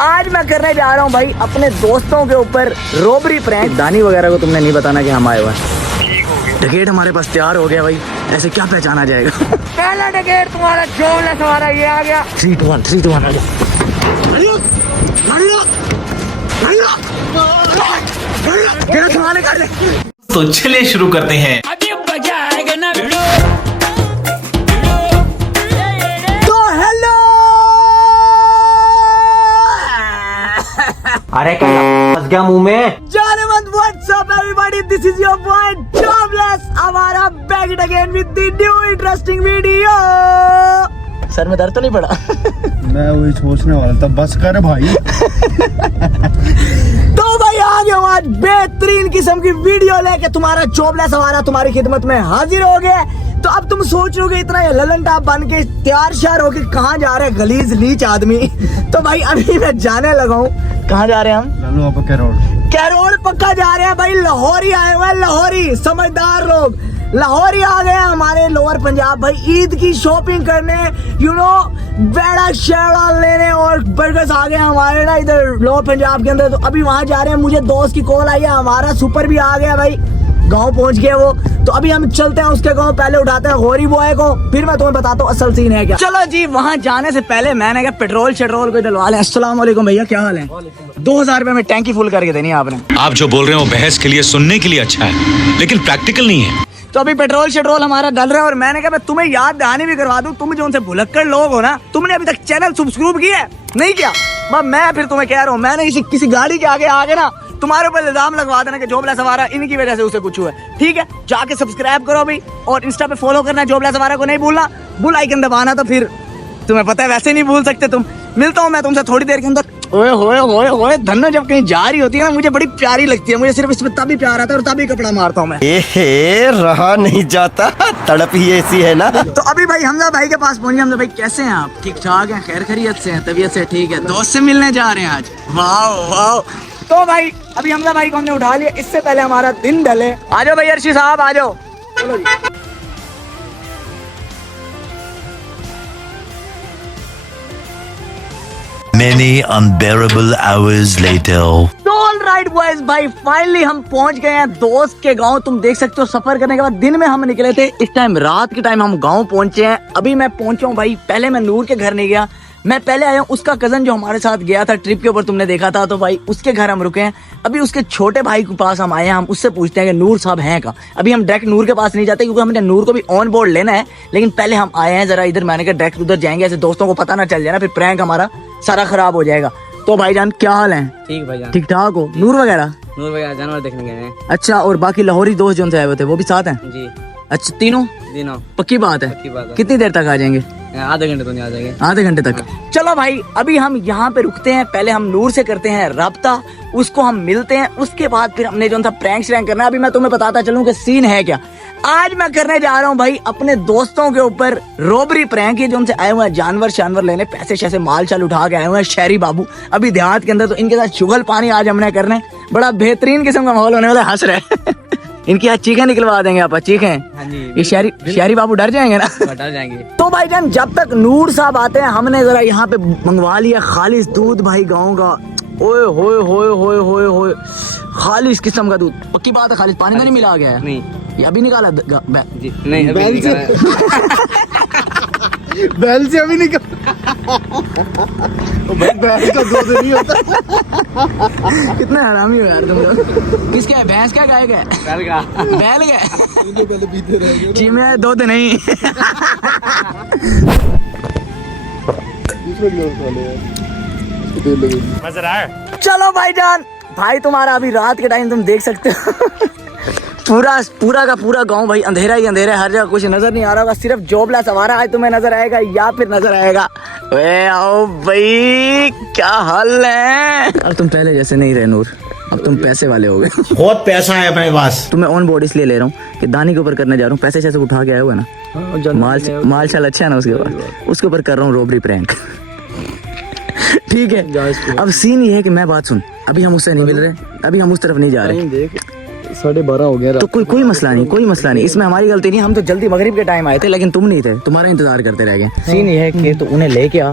आज मैं करने जा रहा हूँ भाई अपने दोस्तों के ऊपर रोबरी प्रैंक। दानी वगैरह को तुमने नहीं बताना कि हम आए हुए हैं। टिकट हमारे पास तैयार हो गया भाई, ऐसे क्या पहचाना जाएगा। पहला टिकट तुम्हारा जोला सवारा ये आ गया। 3 2 1 3 2 1 तो चलिए शुरू करते हैं। अरे क्या फंस गया मुंह में। What's up everybody, this is your boy Jobless। हमारा back it again with the new interesting video। Sir में दर्द तो नहीं पड़ा? मैं वही सोचने वाला था, बस कर भाई। तो भाई आ गया आज बेहतरीन किस्म की वीडियो लेके तुम्हारा जॉबलेस हमारा तुम्हारी खिदमत में हाजिर हो गया। तो अब तुम सोच रहे हो इतना ललन टाप बन के तैयार श्यार होके कहाँ जा रहे हैं गलीज लीच आदमी। तो भाई अभी मैं जाने लगा हूँ। कहाँ जा रहे हैं हम? लालू आप कैरोल पक्का जा रहे हैं भाई। लाहौरी आए हुए हैं, लाहौरी समझदार लोग। लाहौरी आ गए हमारे लोअर पंजाब भाई ईद की शॉपिंग करने, यू नो बेड़ा शेड़ा लेने और बर्गर्स आ गए हमारे ना इधर लोअर पंजाब के अंदर। तो अभी वहां जा रहे हैं। मुझे दोस्त की कॉल आई है, हमारा सुपर भी आ गया भाई, गांव पहुंच गए वो। तो अभी हम चलते हैं उसके गांव, पहले उठाते हैं होरी बॉय को, फिर मैं तुम्हें बताता हूँ असल सीन है क्या। चलो जी, वहां जाने से पहले मैंने कहा पेट्रोल शेट्रोल को डलवा लें। अस्सलाम वालेकुम भैया, क्या हाल है? 2000 रुपए में टैंकी फुल करके देनी है आपने। आप जो बोल रहे हो बहस के लिए सुनने के लिए अच्छा है, लेकिन प्रैक्टिकल नहीं है। तो अभी पेट्रोल शेट्रोल हमारा डल रहा है और मैंने कहा मैं तुम्हें याद दहानी भी करवा दूं। तुम जो उनसे भुलक्कड़ लोग हो ना, तुमने अभी तक चैनल सब्सक्राइब किया है नहीं किया? बस मैं फिर तुम्हें कह रहा हूँ, मैंने किसी गाड़ी के आगे ना तुम्हारे ऊपर इल्जाम लगवा देना कि जोबला सवारा इनकी वजह से उसे कुछ हुआ है। ठीक है, जाके सब्सक्राइब करो अभी और इंस्टा पे फॉलो करना जोबला सवारा को नहीं भूलना। बेल आइकन दबाना, तो फिर तुम्हें पता है वैसे नहीं भूल सकते तुम। मिलता हूँ मैं तुमसे थोड़ी देर के अंदर। ओए होए होए होए, धन्नो जब कहीं जा रही होती है ना मुझे बड़ी प्यारी लगती है। मुझे सिर्फ इसमें तभी प्यार आता है और तभी कपड़ा मारता हूँ मैं। रहा नहीं जाता, तड़प ही ऐसी है ना। तो अभी भाई हमजा भाई के पास पहुंचे। हमजा भाई कैसे हैं आप? ठीक ठाक हैं, खैर खैरियत से हैं, तबीयत से ठीक है? दोस्त से मिलने जा रहे हैं आज? वाह वाह। तो भाई अभी हमजा भाई को हमने उठा लिया, इससे पहले हमारा दिन ढले। आ जाओ भाई अर्शी साहब, आ जाओ। चलो जी। Many unbearable hours later. All right boys, भाई फाइनली हम पहुंच गए हैं दोस्त के गांव। तुम देख सकते हो सफर करने के बाद दिन में हम निकले थे, इस टाइम रात के टाइम हम गांव पहुंचे हैं। अभी मैं पहुंचा हूं भाई, पहले मैं नूर के घर नहीं गया, मैं पहले आया हूँ उसका कजन जो हमारे साथ गया था ट्रिप के ऊपर, तुमने देखा था। तो भाई उसके घर हम रुके हैं। अभी उसके छोटे भाई के पास हम आए हैं, हम उससे पूछते हैं कि नूर साहब हैं कहाँ। अभी हम डायरेक्ट नूर के पास नहीं जाते क्योंकि हमने नूर को भी ऑन बोर्ड लेना है, लेकिन पहले हम आए हैं जरा इधर। मैंने कहा डायरेक्ट उधर जाएंगे, ऐसे दोस्तों को पता ना चल जाए ना, फिर प्रैंक हमारा सारा खराब हो जाएगा। तो भाईजान क्या हाल है? ठीक भाईजान, ठीक ठाक हो? नूर वगैरह जानवर देखने गए हैं। अच्छा, और बाकी लाहौरी दोस्त जो उनसे आए हुए थे वो भी साथ हैं? जी। अच्छा, तीनों पक्की बात है? कितनी देर तक आ जाएंगे? आधे घंटे तो नहीं आ जाएंगे। आधे घंटे तक? चलो भाई अभी हम यहाँ पे रुकते हैं, पहले हम नूर से करते हैं राब्ता, उसको हम मिलते हैं, उसके बाद फिर हमने जो सा प्रैंक श्रैंक करना है। अभी मैं तुम्हें बताता चलूं कि सीन है क्या। आज मैं करने जा रहा हूँ भाई अपने दोस्तों के ऊपर रोबरी प्रैंक। ये जो उनसे आए हुए हैं जानवर लेने, पैसे शैसे माल चाल उठा के आए हुए हैं शहरी बाबू अभी देहात के अंदर। तो इनके साथ चुगल पानी आज हमने करने, बड़ा बेहतरीन किस्म का माहौल होने वाला। हंस रहे इनकी आज चीखें निकलवा देंगे आप, चीखें। हाँ जी। ये शहरी बाबू डर जाएंगे ना? डर जाएंगे। तो भाईजान जब तक नूर साहब आते हैं, हमने जरा यहाँ पे मंगवा लिया खालिस दूध भाई गाँव का। ओए होए होए होए होए होए, खालिस किस्म का दूध। पक्की बात है, खालिस पानी तो नहीं मिला गया है? नहीं, ये अभी निकाला जी नहीं, अभी बैल से बैल से अभी निकाल। बैल का दूध नहीं होता। कितना हरामी हो यार तुम लोग। किसका है? भैंस का, गाय का? बैल का। बैल का? पहले पीते रह जी मैं दूध नहीं। चलो भाईजान, भाई तुम्हारा अभी रात के टाइम तुम देख सकते हो पूरा का पूरा गांव भाई अंधेरा ही अंधेरा है, हर जगह कुछ नजर नहीं आ रहा होगा, सिर्फ जोबला सवारा आज तुम्हें नजर आएगा या फिर नजर आएगा। वे आओ भाई, क्या हाल है? अब तुम पहले जैसे नहीं रहे नूर, अब तुम पैसे वाले हो गए। बहुत पैसा है अपने पास। तुम्हें ऑन बोर्ड इसलिए ले रहा हूँ कि दानी के ऊपर करने जा रहा हूँ, पैसे शैसे उठा के आया हुआ ना, माल शाल अच्छा है ना उसके बाद, उसके ऊपर कर रहा हूँ रोबरी प्रैंक। ठीक है, अब सीन ये है कि मैं बात सुन, अभी हम उससे नहीं मिल रहे, अभी हम उस तरफ नहीं जा रहे। 12:30 हो गया। तो कोई मसला नहीं, कोई मसला नहीं, इसमें हमारी गलती नहीं। हम तो जल्दी मगरिब के टाइम आए थे, लेकिन तुम नहीं थे, तुम्हारा इंतजार करते रह गए। सीन ये है कि तो उन्हें लेके आ,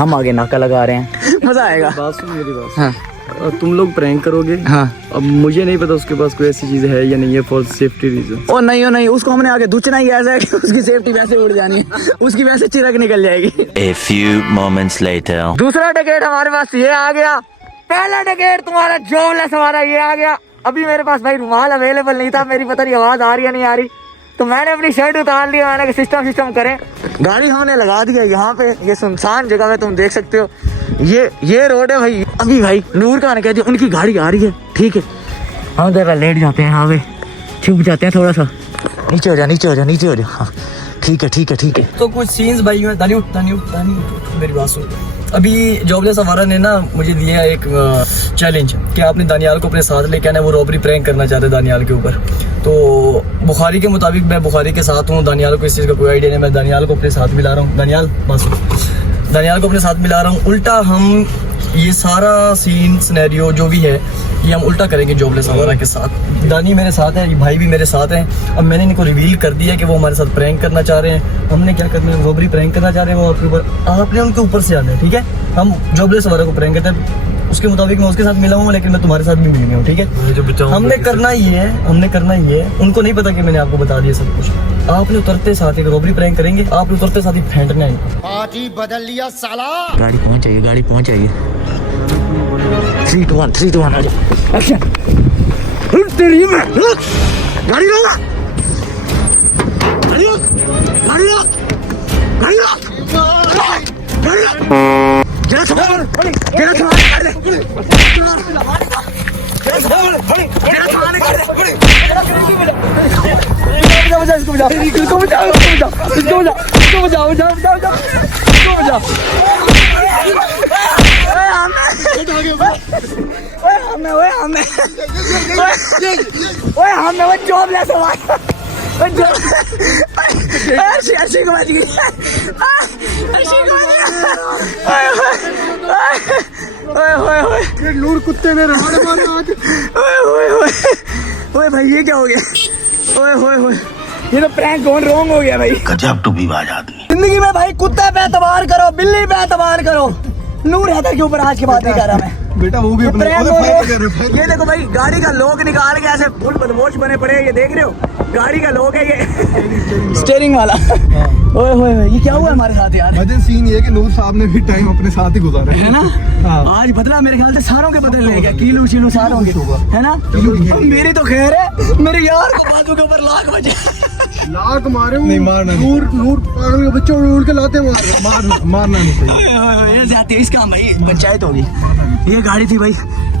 हम आगे नाका लगा रहे हैं, मजा आएगा। बात सुन मेरी बात। हाँ तुम लोग प्रैंक करोगे। हाँ। अब मुझे नहीं पता उसके पास कोई ऐसी चीज है या नहीं है फॉर सेफ्टी रीजन। ओ नहीं उसको हमने आगे दूचना ही ऐसा है कि उसकी सेफ्टी वैसे उड़ जानी है, उसकी वैसे चिरक निकल जाएगी। A few moments later. दूसरा टिकट हमारे पास ये आ गया, पहला टिकट तुम्हारा जॉबलेस हमारा ये आ गया। अभी मेरे पास भाई रुमाल अवेलेबल नहीं था, मेरी पता नहीं आवाज आ रही है नहीं आ रही, तो मैंने अपनी शर्ट उतार ली, मैंने सिस्टम करें। गाड़ी हमने लगा दी है यहाँ पे, ये सुनसान जगह में तुम देख सकते हो, ये रोड है भाई। अभी भाई नूर का ने कह दिया उनकी गाड़ी आ रही है, ठीक है हम जरा लेट जाते हैं, यहाँ पे छुप जाते हैं थोड़ा सा, नीचे हो जा। हाँ ठीक है। तो कुछ सीन्स भाई हैं। दानी मेरी बात सुन। अभी जॉबलेस हमारा ने ना मुझे दिया एक चैलेंज कि आपने दानियाल को अपने साथ लेके आना है, वो रॉबरी प्रैंक करना चाहते हैं दानियाल के ऊपर। तो बुखारी के मुताबिक मैं बुखारी के साथ हूँ, दानियाल को इस चीज़ का कोई आइडिया नहीं, मैं दानियाल को अपने साथ मिला रहा हूँ। दानियाल को अपने साथ मिला रहा हूँ। उल्टा हम ये सारा सीन सिनेरियो जो भी है ये हम उल्टा करेंगे जॉबलेस हमारा के साथ। दानी मेरे साथ है, ये भाई भी मेरे साथ हैं। अब मैंने इनको रिवील कर दिया कि वो हमारे साथ प्रैंक करना चाह रहे हैं। हमने क्या करना है, रॉबरी प्रैंक करना चाह रहे हैं वो आपके ऊपर, आपने उनके ऊपर से आना है, ठीक है। हम जॉबलेस हमारा को प्रैंक करते हैं, उसके मुताबिक मैं उसके साथ मिला हूँ, लेकिन मैं तुम्हारे साथ भी मिल गया हूँ, ठीक है। हमने करना ये है, उनको नहीं पता कि मैंने आपको बता दिया सब कुछ। आपने उतरते साथ एक रॉबरी प्रैंक करेंगे, आपने उतरते साथ ही फेंटना है। पार्टी बदल लिया साला। गाड़ी पहुंच जाइए 3 2 1 आ जाओ, एक्शन। तेरी में गाड़ी रोक। जरा सामान कर दे। हमने वो जॉबलेस अर्शी को बच गई। नूर कुत्ते ने राड मारे आज। ओए भाई ये क्या हो गया? ओए ये तो प्रैंक गॉन रॉन्ग हो गया भाई। गजब टूबीबाज आदमी। जिंदगी में भाई कुत्ते पे एतबार करो, बिल्ली पे एतबार करो, नूर हैदर के ऊपर आज की बात नहीं कर रहा मैं। बेटा वो भी अपने ये देखो भाई गाड़ी का लोक निकाल के ऐसे फुल बदमाश बने पड़े, ये देख रहे हो गाड़ी का लोक है ये स्टीयरिंग वाला। ओए ये क्या हुआ हमारे साथ यार? मजे सीन ये कि नूर साहब ने भी टाइम अपने साथ ही गुजारा है ना। आज बदला मेरे ख्याल से सारों के बदल लेगा, कीलू शीलू सारों के, है ना। मेरी तो खैर है, मेरे यार को बाजू के ऊपर लाख बजे लाख मारे नहीं मारना। नूर पागल के बच्चों उड़ के लाते मारना नहीं चाहिए। ये जाते इस काम भाई पंचायत होगी। ये गाड़ी थी भाई।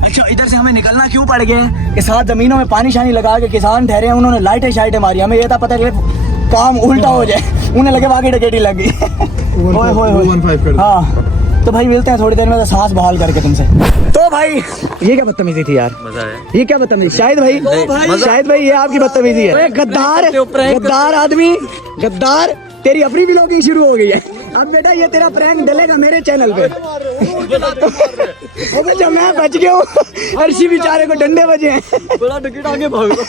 अच्छा इधर से हमें निकलना क्यों पड़ गया कि साथ जमीनों में पानी शानी लगा के किसान ठहरे हैं, उन्होंने लाइटें शाइटें मारी, हमें ये था पता चले काम उल्टा हो जाए, उन्हें लगे बाकी डकेटी लग गई। हाँ तो भाई मिलते हैं थोड़ी देर में, तो सांस बहाल करके तुमसे। तो भाई ये क्या बदतमीजी थी यार? मजा है। ये क्या बदतमीजी? शायद भाई ये आपकी बदतमीजी है। गद्दार आदमी, गद्दार, तेरी अपनी व्लॉगिंग शुरू हो गई है। अब बेटा ये तेरा प्रैंक डलेगा मेरे चैनल पे। अब जब मैं बच गया हूँ, अर्शी बेचारे को डंडे बजे हैं। बड़ा टिकट आगे भागो।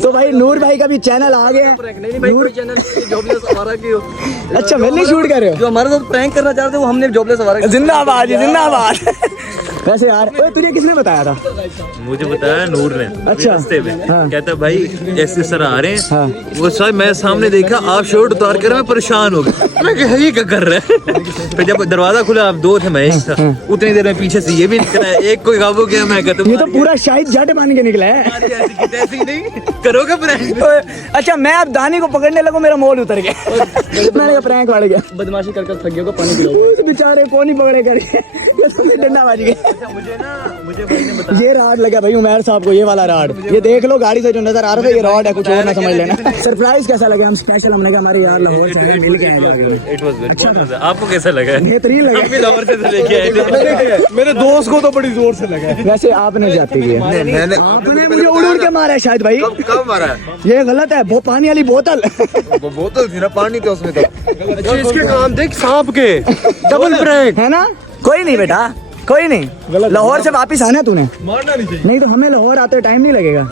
तो भाई नूर भाई का भी चैनल आ गया। नहीं भाई कोई चैनल जॉबलेस हमारा की हो। अच्छा मैंने शूट कर रहे हो? जो हमारे साथ प्रैंक करना चाहते वो हमने जॉबलेस हमारा। जिंदाबाद। वैसे यार तुझे किसने बताया था? मुझे बताया नूर ने। अच्छा। रास्ते में हाँ। कहता भाई ऐसे सर आ रहे हैं। हाँ। वो साहब मैं सामने देखा आप शर्ट उतार कर मैं परेशान हो गया। मैं कहा ये क्या कर रहा है? फिर जब दरवाजा खुला आप दो थे मैं एक था, उतनी देर में पीछे से ये भी निकला, एक कोई काबू किया। मैं कहता ये तो पूरा शायद जाटे पानी के निकला है। ऐसी नहीं करोगे प्रैंक। अच्छा मैं अब दानी को पकड़ने लगूं, मेरा मोल उतर गया। मैंने प्रैंक बढ़ गया। बदमाशी कर थक गया, पानी पिलाओ। उस बेचारे को नहीं पकड़े करके डंडा बज गया। मुझे भाई ने बताया ये राड लगा भाई उमैर साहब को, ये वाला राड। ये देख लो गाड़ी से जो नजर आ रहा था ये रॉड है, कुछ और ना समझ लेना। सरप्राइज कैसा लगा? हम स्पेशल हमने कहा हमारे यार लाहौर से मिल के आए। It was very good. आपको कैसा लगा? बेहतरीन लगा। हम भी लाहौर से लेके आए थे। मेरे दोस्त को तो बड़ी जोर से लगा। वैसे आपने जाती किया, आपने मुझे उड़ के मारा है शायद भाई। कब मारा है? ये गलत है, वो पानी वाली बोतल। वो बोतल थी ना, पानी था उसमें। तो इसके काम देख सांप के डबल ब्रेक है ना। कोई नहीं बेटा, कोई नहीं। लाहौर से वापिस आना तूने। मारना नहीं चाहिए। नहीं तो हमें लाहौर आते टाइम नहीं लगेगा।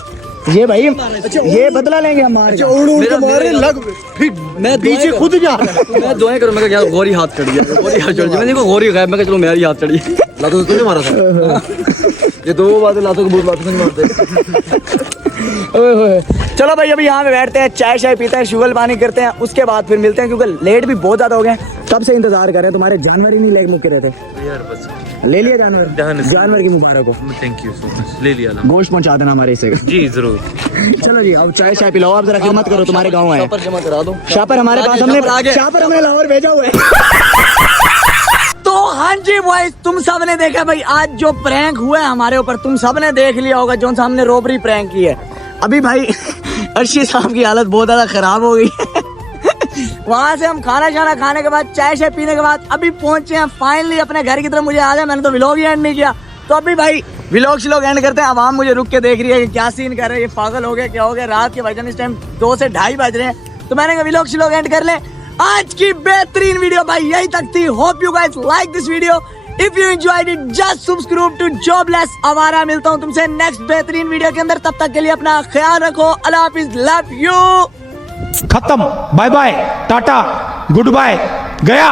ये भाई ये बदला लेंगे हम मार के। उड़ उड़ के मारे लग फिर मैं पीछे खुद जा मैं दुआएं करूं, मैं क्या गौरी हाथ चढ़ गया, गौरी हाथ चढ़ गया, मैंने कहा गौरी गायब, मैं कहा चलो मेरी हाथ चढ़ी। लातों से तूने मारा था ये दो बातें लातों को बहुत लातों से नहीं मारते। ओए होए। चलो भाई अभी यहाँ पे बैठते हैं, चाय शाय पीते हैं, शुगल पानी करते हैं, उसके बाद फिर मिलते हैं क्योंकि लेट भी बहुत ज्यादा हो गए। कब से इंतजार कर रहे हैं, तुम्हारे जानवर ही नहीं ले मुके रहे थे। यार बस ले लिया जानवर, जानवर की मुबारक हो। थैंक यू सो मच, ले लिया गोश्त पहुंचा देना हमारे हिस्से का। जी जरूर। चलो जी अब चाय शाय पिलाओ, आप जरा खिदमत करो, तुम्हारे गाँव आए। पर जमा करा दो। शापर हमारे पास, हमने शापर हमें लाहौर भेजा हुआ है। तो हाँ जी बॉयज, तुम सब ने देखा भाई आज जो प्रैंक हुआ है हमारे ऊपर, तुम सब ने देख लिया होगा जो हमने रोबरी प्रैंक की है। अभी भाई अर्शी साहब की हालत बहुत ज्यादा खराब हो गई। वहां से हम खाना शाना खाने के बाद, चाय शाय पीने के बाद अभी पहुंचे हैं फाइनली अपने घर की तरफ। मुझे याद है मैंने तो व्लॉग ही एंड नहीं किया, तो अभी भाई व्लॉग श्लॉग एंड करते हैं। अब हम मुझे रुक के देख रही है कि क्या सीन कर रहे हैं, ये पागल हो गया क्या हो गया। रात के भाईजान इस टाइम 2 से 2:30 बज रहे हैं, तो मैंने कहा व्लॉग श्लॉग एंड कर ले। आज की बेहतरीन वीडियो भाई यही तक थी। Hope you guys like this video. If you enjoyed it just subscribe to jobless Awara. मिलता हूँ तुमसे नेक्स्ट बेहतरीन वीडियो के अंदर, तब तक के लिए अपना ख्याल रखो। अल्लाह हाफिज, लव यू। खत्म, bye bye, tata, goodbye, गया।